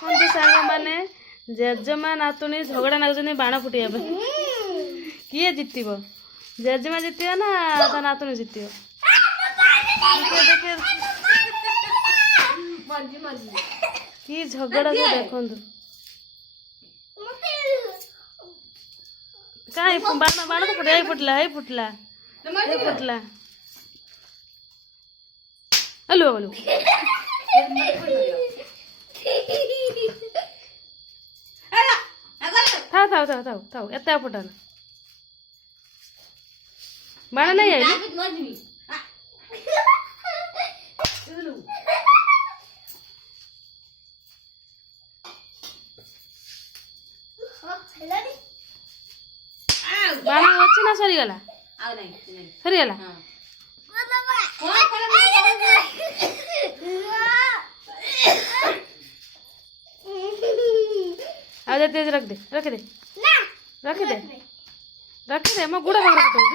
देखो सांग मैंने जेजेमा नातुणी झगड़ा नागुनी बाण फुटिया किए जितब जेजेमा जितब ना ता नातुणी जितब कि झगड़ा को देखु कहीं बाण बाण तो फुटे फुटला है फुटला फुटला हेलो हेलो था था था था था एत फुटाना बाण नहीं आई बाण अच्छी ना सरीगला सरीगला आ तेज रख दे रख दे रख दे रख दे मैं गुड़ा पकड़